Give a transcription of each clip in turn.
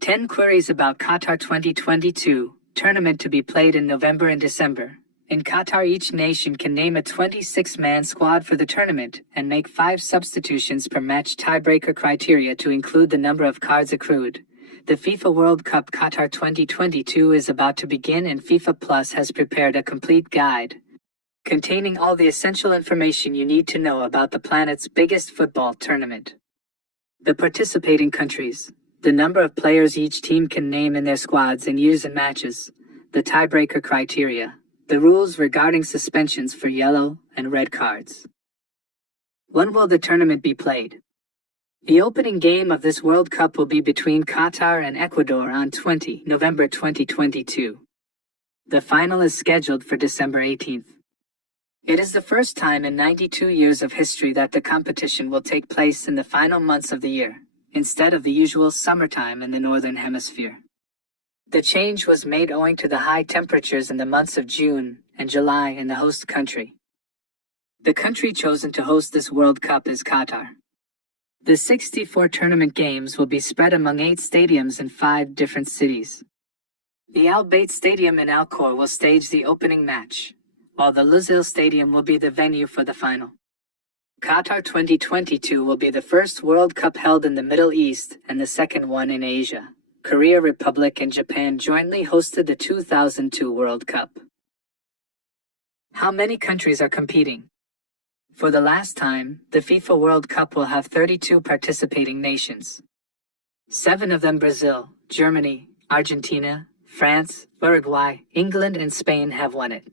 10 queries about Qatar 2022 tournament to be played in November and December. In Qatar, each nation can name a 26-man squad for the tournament and make 5 substitutions per match. Tiebreaker criteria to include the number of cards accrued. The FIFA World Cup Qatar 2022 is about to begin, and FIFA Plus has prepared a complete guide containing all the essential information you need to know about the planet's biggest football tournament. The participating countries, the number of players each team can name in their squads and use in matches, the tiebreaker criteria, the rules regarding suspensions for yellow and red cards. When will the tournament be played? The opening game of this World Cup will be between Qatar and Ecuador on November 2022. The final is scheduled for December 18th. It is the first time in 92 years of history that the competition will take place in the final months of the year, instead of the usual summertime in the Northern Hemisphere. The change was made owing to the high temperatures in the months of June and July in the host country. The country chosen to host this World Cup is Qatar. The 64 tournament games will be spread among 8 stadiums in 5 different cities. The Al Bayt Stadium in Al Khor will stage the opening match, while the Lusail Stadium will be the venue for the final. Qatar 2022 will be the first World Cup held in the Middle East and the second one in Asia. Korea Republic and Japan jointly hosted the 2002 World Cup. How many countries are competing? For the last time, the FIFA World Cup will have 32 participating nations. 7 of them Brazil, Germany, Argentina, France, Uruguay, England and Spain have won it.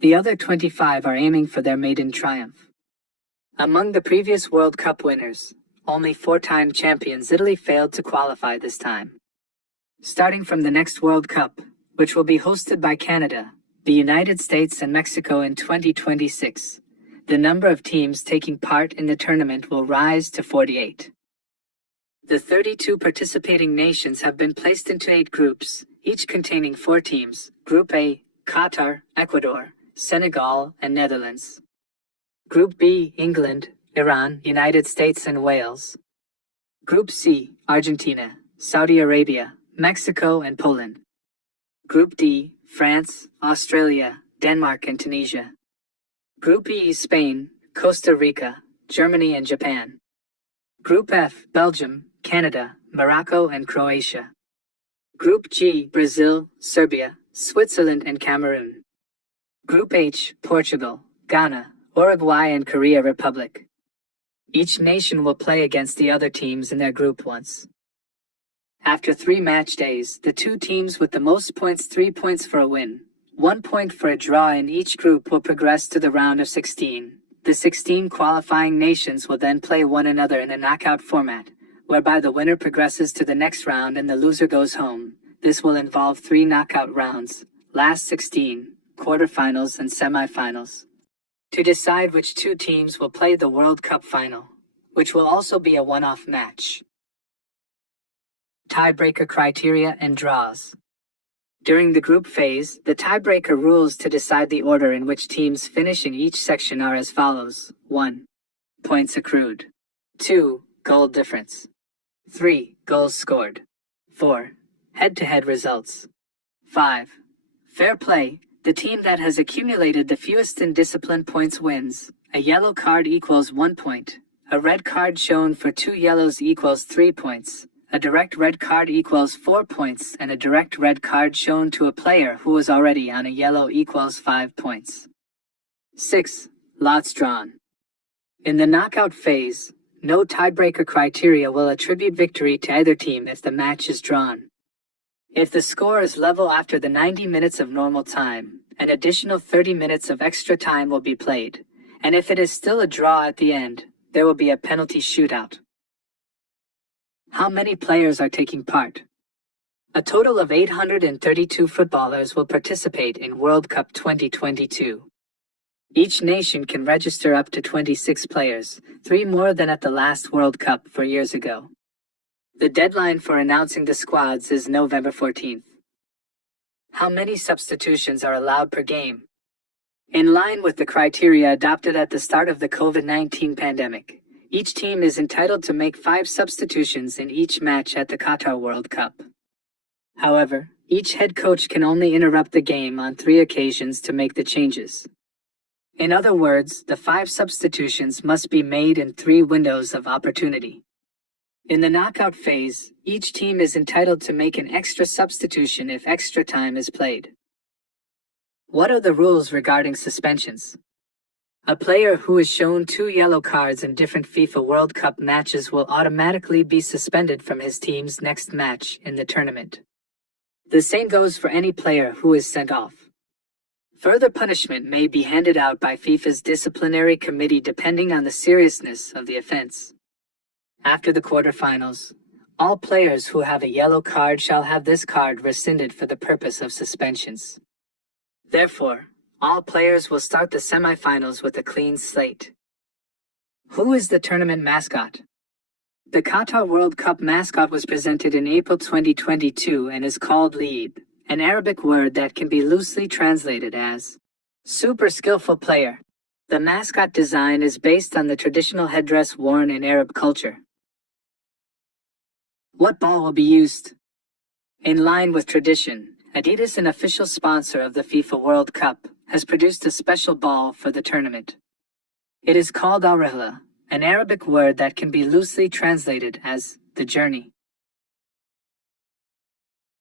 The other 25 are aiming for their maiden triumph. Among the previous World Cup winners, only 4-time champions Italy failed to qualify this time. Starting from the next World Cup, which will be hosted by Canada, the United States and Mexico in 2026, the number of teams taking part in the tournament will rise to 48. The 32 participating nations have been placed into 8 groups, each containing 4 teams. Group A, Qatar, Ecuador, Senegal, and Netherlands. Group B, England, Iran, United States, and Wales. Group C, Argentina, Saudi Arabia, Mexico, and Poland. Group D, France, Australia, Denmark, and Tunisia. Group E, Spain, Costa Rica, Germany, and Japan. Group F, Belgium, Canada, Morocco, and Croatia. Group G, Brazil, Serbia, Switzerland, and Cameroon. Group H, Portugal, Ghana, Uruguay, and Korea Republic. Each nation will play against the other teams in their group once. After 3 match days, the 2 teams with the most points, 3 points for a win, 1 point for a draw in each group, will progress to the round of 16. The 16 qualifying nations will then play one another in a knockout format, whereby the winner progresses to the next round and the loser goes home. This will involve 3 knockout rounds, last 16, quarterfinals, and semifinals, to decide which 2 teams will play the World Cup final, which will also be a one-off match. Tiebreaker criteria and draws. During the group phase, the tiebreaker rules to decide the order in which teams finish in each section are as follows. 1. Points accrued. 2. Goal difference. 3. Goals scored. 4. Head-to-head results. 5. Fair play. The team that has accumulated the fewest indisciplined points wins. A yellow card equals 1 point. A red card shown for 2 yellows equals 3 points. A direct red card equals 4 points, and a direct red card shown to a player who was already on a yellow equals 5 points. 6. Lots drawn. In the knockout phase, no tiebreaker criteria will attribute victory to either team if the match is drawn. If the score is level after the 90 minutes of normal time, an additional 30 minutes of extra time will be played, and if it is still a draw at the end, there will be a penalty shootout. How many players are taking part? A total of 832 footballers will participate in World Cup 2022. Each nation can register up to 26 players, 3 more than at the last World Cup 4 years ago. The deadline for announcing the squads is November 14th. How many substitutions are allowed per game? In line with the criteria adopted at the start of the COVID-19 pandemic, Each team is entitled to make 5 substitutions in each match at the Qatar World Cup. However, each head coach can only interrupt the game on 3 occasions to make the changes. In other words, the 5 substitutions must be made in 3 windows of opportunity. In the knockout phase, each team is entitled to make an extra substitution if extra time is played. What are the rules regarding suspensions? A player who is shown 2 yellow cards in different FIFA World Cup matches will automatically be suspended from his team's next match in the tournament. The same goes for any player who is sent off. Further punishment may be handed out by FIFA's disciplinary committee depending on the seriousness of the offense. After the quarterfinals, all players who have a yellow card shall have this card rescinded for the purpose of suspensions. Therefore, all players will start the semifinals with a clean slate. Who is the tournament mascot? The Qatar World Cup mascot was presented in April 2022 and is called Lead, an Arabic word that can be loosely translated as super skillful player. The mascot design is based on the traditional headdress worn in Arab culture. What ball will be used? In line with tradition, Adidas, an official sponsor of the FIFA World Cup, has produced a special ball for the tournament. It is called Al-Rihla, an Arabic word that can be loosely translated as the journey.